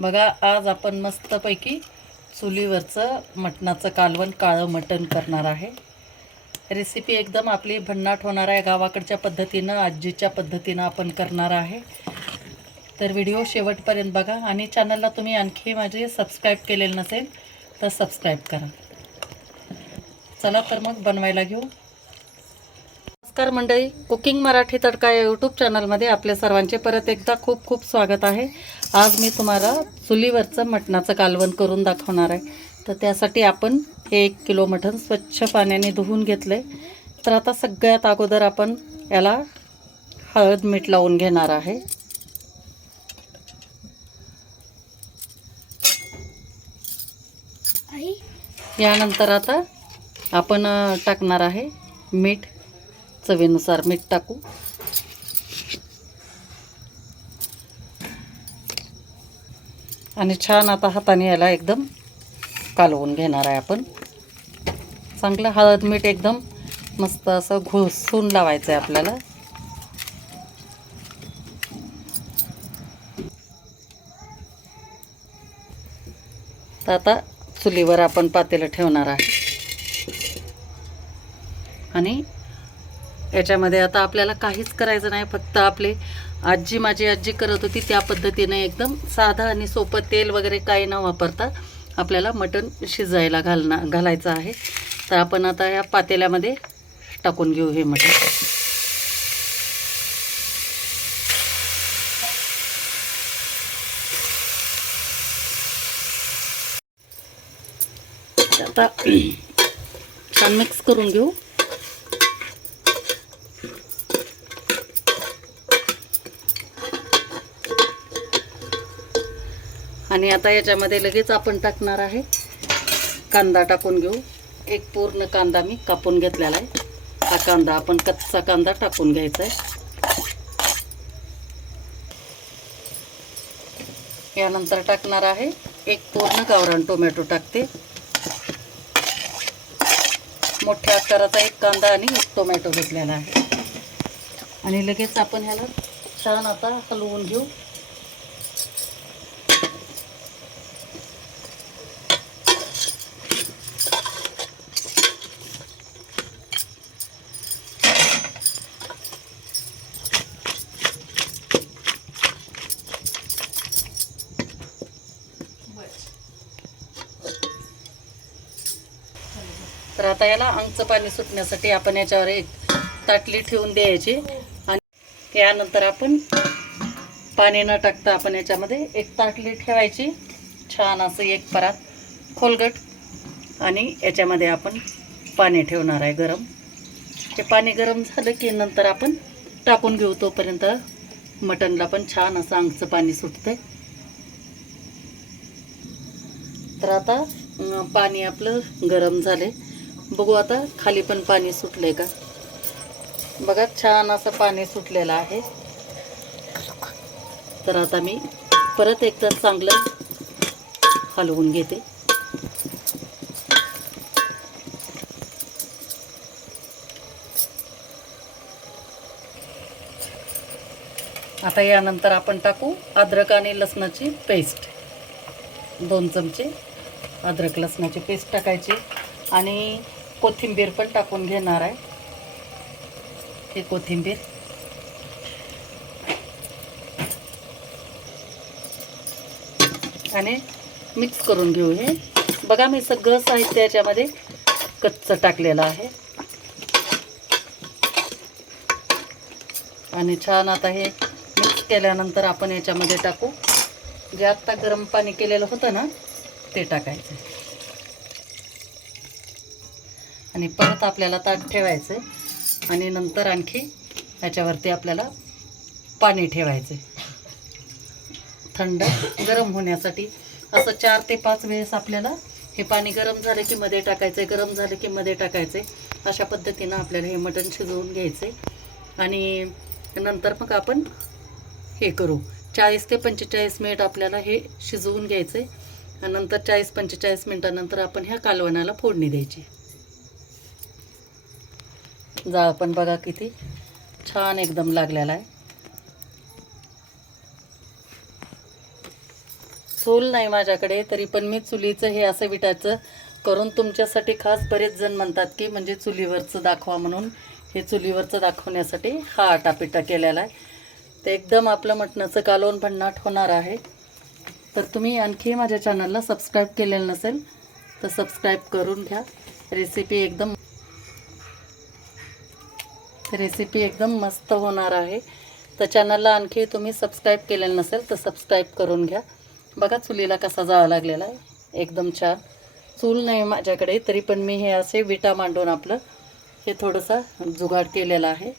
बघा आज आपण मस्तपैकी चुलीवरचं मटणाचं कालवण काळं मटण करणार आहे. रेसिपी एकदम आपली भन्नाट होणार आहे. गावाकडच्या पद्धतीनं आजीच्या पद्धतीनं आपण करणार आहे. तर व्हिडिओ शेवटपर्यंत बघा. आणि चॅनलला तुम्ही आणखी माझे सबस्क्राईब केलेलं नसेल तर सबस्क्राईब करा. चला तर मग बनवायला घेऊ. नमस्कार मंडळी. कुकिंग मराठी तडका या यूट्यूब चॅनलमध्ये आपल्या सर्वांचे परत एकदा खूप खूप स्वागत आहे. आज मी तुम्हाला चुलीवरचं मटणाचं कालवण करून दाखवणार आहे. तर त्यासाठी आपण हे एक किलो मटण स्वच्छ पाण्याने धुवून घेतलं आहे तर आता सगळ्यात अगोदर आपण याला हळद मीठ लावून घेणार आहे. यानंतर आता आपण टाकणार आहे मीठ. चवीनुसार मीठ टाकू. आणि छान आता हाताने याला एकदम कालवून घेणार आहे आपण. चांगलं हळद मीठ एकदम मस्त असं घुसून लावायचं आहे आपल्याला. तर आता चुलीवर आपण पातेलं ठेवणार आहे. आणि याच्यामध्ये आता आपल्याला काहीच करायचं नाही फक्त आपले आजी माझी आजी करत होती त्या पद्धतीने एकदम साधं आणि सोपं तेल वगैरे काही न वापरता आपल्याला मटण शिजायला घालणं घालायचं आहे. तर आपण आता या पातेल्यामध्ये टाकून घेऊ हे मटण. आता छान मिक्स करून घेऊ. आणि आता याच्यामध्ये लगेच आपण टाकणार आहे. कांदा टाकून घेऊ. एक पूर्ण कांदा मी कापून घेतलेला आहे. हा कांदा आपण कच्चा कांदा टाकून घ्यायचा आहे. यानंतर टाकणार आहे. एक पूर्ण गावरान टोमॅटो टाकते. मोठ्या आकाराचा एक कांदा आणि एक टोमॅटो घेतलेला आहे. आणि लगेच आपण ह्याला छान आता हलवून घेऊ. आता याला अंगचं पाणी सुटण्यासाठी आपण याच्यावर एक ताटली ठेवून द्यायची. आणि यानंतर आपण पाणी न टाकता आपण याच्यामध्ये एक ताटली ठेवायची. छान असं एक परात खोलगट. आणि याच्यामध्ये आपण पाणी ठेवणार आहे गरम. ते पाणी गरम झालं की नंतर आपण टाकून घेऊ तोपर्यंत मटनला पण छान असं अंगचं पाणी सुटतंय. तर आता पाणी आपलं गरम झाले बघू आता खाली पण पाणी सुटलंय का? बघा छान असं पाणी सुटलेलं आहे. तर आता मी परत एकदा चांगलं हलवून घेते. आता यानंतर आपण टाकू अद्रक आणि लसणाची पेस्ट. दोन चमचे अद्रक लसणाची पेस्ट टाकायची आणि कोथिंबीर पण टाकून घेणार आहे. हे कोथिंबीर. आणि मिक्स करून घेऊ हे. बघा मी सगळं साहित्य याच्यामध्ये कच्चं टाकलेलं आहे. आणि छान आता हे मिक्स केल्यानंतर आपण याच्यामध्ये टाकू. जे आत्ता गरम पाणी केलेलं होतं ना ते टाकायचं. आणि परत आपल्याला ताट ठेवायचं आणि नंतर आणखी ह्याच्यावरती आपल्याला पाणी ठेवायचं थंड गरम होण्यासाठी असं चार ते पाच वेळेस आपल्याला हे पाणी गरम झालं की मध्ये टाकायचं गरम झालं की मध्ये टाकायचं अशा पद्धतीनं आपल्याला हे मटण शिजवून घ्यायचं आणि नंतर मग आपण हे करू. चाळीस ते पंचेचाळीस मिनिट आपल्याला हे शिजवून घ्यायचं आहे नंतर चाळीस पंचेचाळीस मिनटानंतर आपण ह्या कालवणाला फोडणी द्यायची. जाळ पण बघा किती छान एकदम लागलेला आहे. चूल नाही माझ्याकडे तरी पण मी चुलीचं हे असं विटाचं करून तुमच्यासाठी खास बरेच जण म्हणतात की म्हणजे चुलीवरचं दाखवा म्हणून हे चुलीवरचं दाखवण्यासाठी हा आटापिटा केलेला आहे. तर एकदम आपलं मटणाचं कालवण भन्नाट होणार आहे. तर तुम्ही आणखी माझ्या चॅनलला सबस्क्राईब केलेलं नसेल तर सबस्क्राईब करून घ्या. रेसिपी एकदम रेसिपी एकदम मस्त होणार आहे. तर चॅनलला आणखी तुम्ही सबस्क्राईब केलेलं नसेल तर सबस्क्राईब करून घ्या. बघा चुलीला कसा जावा लागलेला आहे. एकदम छान. चूल नाही माझ्याकडे तरी पण मी हे असे विटा मांडून आपलं हे थोडंसं जुगाड केलेलं आहे.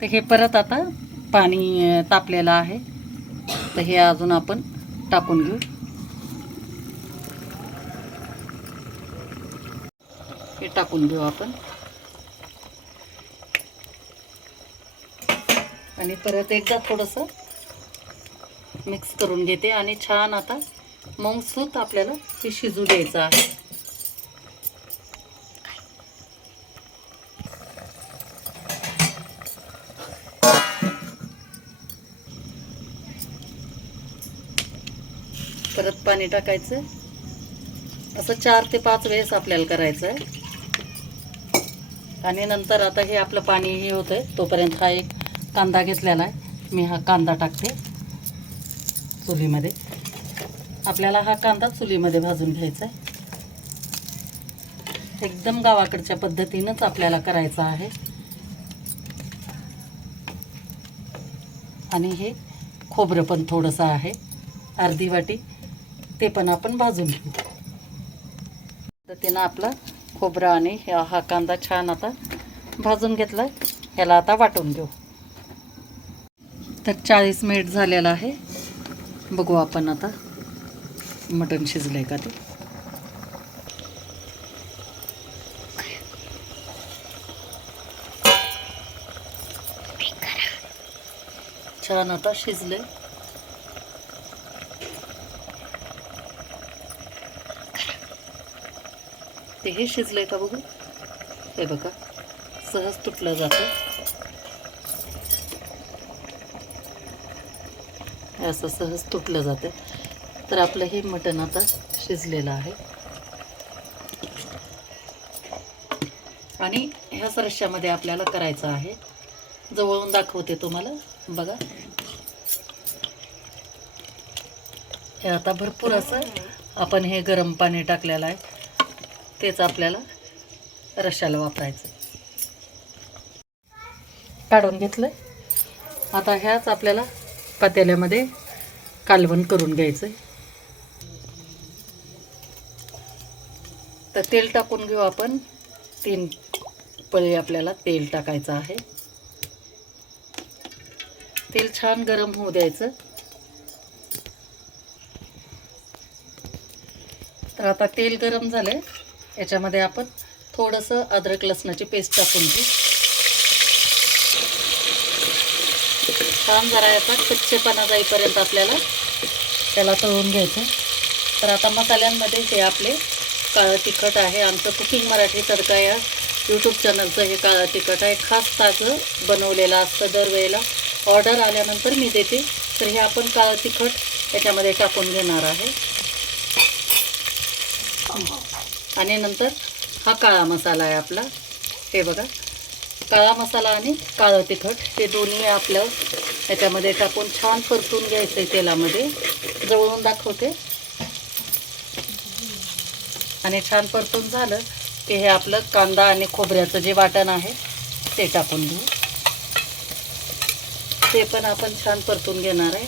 तर हे परत आता पाणी तापलेलं आहे. तर हे अजून आपण टाकून घेऊ. हे टाकून घेऊ आपण. आणि परत एकदा थोडंसं मिक्स करून घेते आणि छान आता मग सूत आपल्याला ते शिजू द्यायचं आहे. परत पाणी टाकायचं. असं चार ते पाच वेळेस आपल्याला करायचं आहे आणि नंतर आता हे आपलं पाणी हे होतं आहे तोपर्यंत हा एक कांदा घेतलेला आहे. मी हा कांदा टाकते चुलीमध्ये. आपल्याला हा कांदा चुलीमध्ये भाजून घ्यायचा आहे. एकदम गावाकडच्या पद्धतीनंच आपल्याला करायचं आहे. आणि हे खोबरं पण थोडंसं आहे. अर्धी वाटी. ते पण आपण भाजून घेऊ. पद्धतीनं आपला खोबरं आणि हा कांदा छान आता भाजून घेतला ह्याला आता वाटून घेऊ. तर चाळीस मिनिट झालेलं आहे. बघू आपण आता मटण आहे का ते. छान आता शिजलंय. ते हे शिजलंय का बघू? हे बघा सहज तुटलं जातं. असं सहज तुटलं जातं. तर आपलं हे मटण आता शिजलेलं आहे. आणि ह्याच रश्श्यामध्ये आपल्याला करायचं आहे. जवळून दाखवते तुम्हाला. बघा. हे आता भरपूर असं आपण हे गरम पाणी टाकलेलं आहे. तेच आपल्याला रश्श्याला वापरायचं. काढून घेतलं आता ह्याच आपल्याला पातेल्यामध्ये कालवण करून घ्यायचं तर तेल टाकून घेऊ आपण. तीन पळी आपल्याला तेल टाकायचं आहे. तेल छान गरम होऊ द्यायचं. तर आता तेल गरम झालं याच्यामध्ये आपण थोडंसं अद्रक लसणाची पेस्ट टाकून घेऊ. छान जरा याचा कच्चेपणा जाईपर्यंत आपल्याला त्याला तळून घ्यायचं. तर आता मसाल्यांमध्ये हे आपले काळं तिखट आहे. आमचं कुकिंग मराठी तडका या यूट्यूब चॅनलचं हे काळं तिखट आहे. खास ताजं बनवलेलं असतं दरवेळेला. ऑर्डर आल्यानंतर मी देते. तर हे आपण काळं तिखट याच्यामध्ये टाकून घेणार आहे. आणि नंतर हा काळा मसाला आहे आपला. हे बघा. काळा मसाला आणि काळं तिखट हे दोन्ही आपलं याच्यामध्ये टाकून छान परतून घ्यायचं आहे तेलामध्ये. जवळून दाखवते. आणि छान परतून झालं की हे आपलं कांदा आणि खोबऱ्याचं जे वाटण आहे ते टाकून घेऊ. ते पण आपण छान परतून घेणार आहे.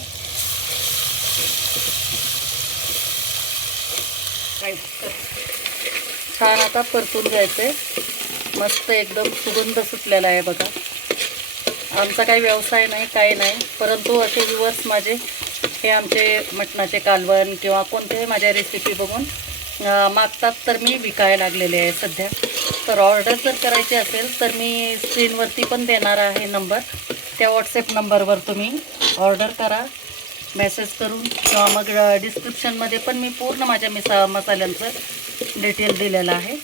छान आता परतून घ्यायचं आहे मस्त एकदम सुगंध सुटलेला आहे बघा. आमचा काही व्यवसाय नाही काही नाही. परंतु असे व्ह्युअर्स माझे हे आमचे मटणाचे कालवण किंवा कोणत्याही माझ्या रेसिपी बघून मागतात तर मी विकायला लागलेले आहे सध्या. तर ऑर्डर जर करायची असेल तर मी स्क्रीनवरती पण देणार आहे नंबर त्या व्हॉट्सॲप नंबरवर तुम्ही ऑर्डर करा मेसेज करून किंवा मग डिस्क्रिप्शनमध्ये पण मी पूर्ण माझ्या मिसा मसाल्यांचं डिटेल दिलेलं आहे.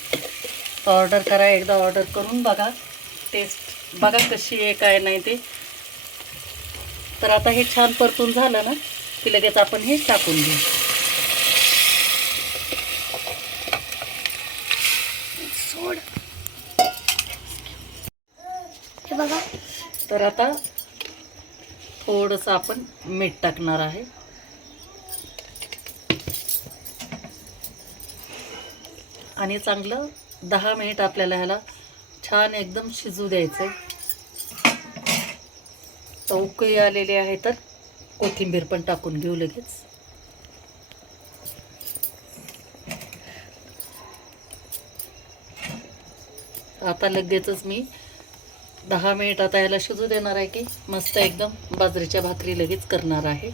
तर ऑर्डर करा एकदा ऑर्डर करून बघा. टेस्ट बघा कशी आहे काय नाही ते. तर आता हे छान परतून झालं ना की लगेच आपण हे टाकून घेऊ. सोड. हे बघा. तर आता थोडंसं आपण मीठ टाकणार आहे. आणि चांगलं दहा मिनिट आपल्याला ह्याला छान एकदम शिजू द्यायचं आहे तर उकळी आलेली आहे तर कोथिंबीर पण टाकून घेऊ लगेच. आता लगेचच मी दहा मिनिट आता याला शिजू देणार आहे की मस्त एकदम बाजरीच्या भाकरी लगेच करणार आहे.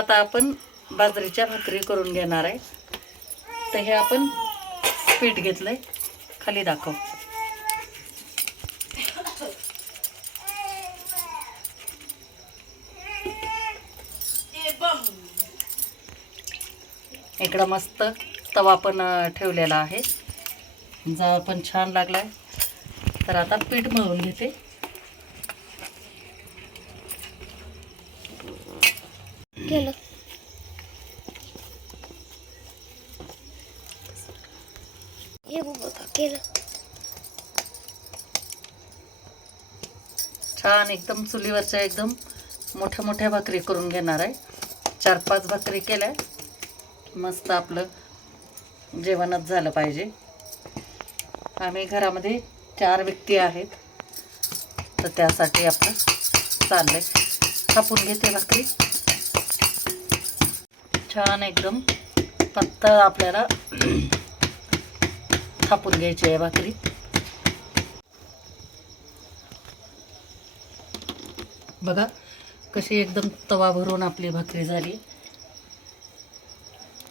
आता आपण बाजरीच्या भाकरी करून घेणार आहे. तर हे आपण पीठ घेतलंय. खाली दाखव. इकडं मस्त तवा पण ठेवलेला आहे. जा पण छान लागलाय. तर आता पीठ मळून घेते. केलं. हे बघा केलं. छान एकदम चुलीवरच्या एकदम मोठ्या मोठ्या भाकरी करून घेणार आहे. चार पाच भाकरी केल्या. मस्त आपलं जेवणच झालं पाहिजे. आम्ही घरामध्ये चार व्यक्ती आहेत. तर त्यासाठी आपलं चाललंय. थापून घेते भाकरी. छान एकदम पत्ता आपल्याला थापून घ्यायची आहे भाकरी. बघा कशी एकदम तवा भरून आपली भाकरी झाली.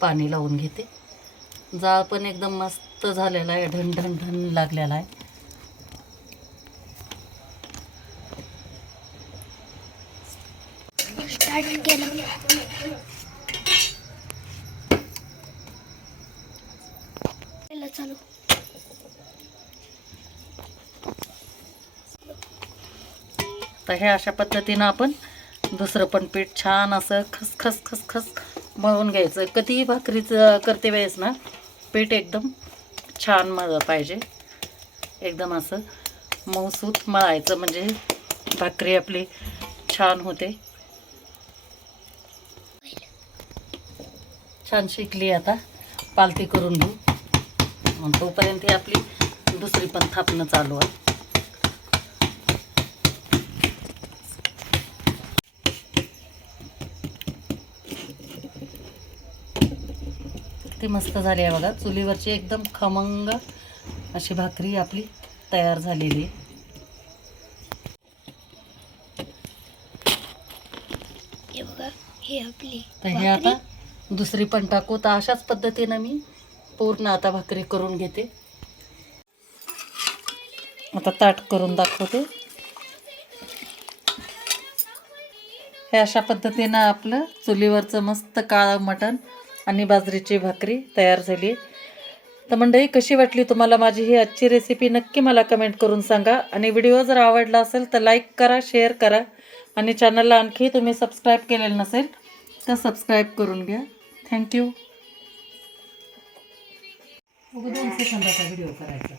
पाणी लावून घेते. जाळ पण एकदम मस्त झालेला आहे ढन ढन ढन लागलेला आहे स्टार्ट केलं केलं चालू तर हे अशा पद्धतीनं आपण दुसरं पण पीठ छान असं खसखस खसखस मळून घ्यायचं. कधीही भाकरीचं करते वेळेस ना पीठ एकदम छान मळलं पाहिजे. एकदम असं मऊसूत मळायचं. म्हणजे भाकरी आपली छान होते. छान शिकली आता. पालती करून घेऊ. तोपर्यंत ही आपली दुसरी पण थापणं चालू आहे. ती मस्त झाली आहे बघा. चुलीवरची एकदम खमंग अशी भाकरी आपली तयार झालेली आहे. तर हे आता दुसरी पण टाकू. तर अशाच पद्धतीनं मी पूर्ण आता भाकरी करून घेते. आता ताट करून दाखवते. हे अशा पद्धतीनं आपलं चुलीवरचं मस्त काळं मटण आणि बाजरीची भाकरी तयार झाली. तर मंडळी कशी वाटली तुम्हाला माझी ही आजची रेसिपी नक्की मला कमेंट करून सांगा. आणि व्हिडिओ जर आवडला असेल तर लाईक करा शेअर करा. आणि चॅनलला आणखी तुम्ही सबस्क्राईब केलेलं नसेल तर सबस्क्राईब करून घ्या. थँक्यू दोन सेकंदाचा व्हिडिओ करायचा.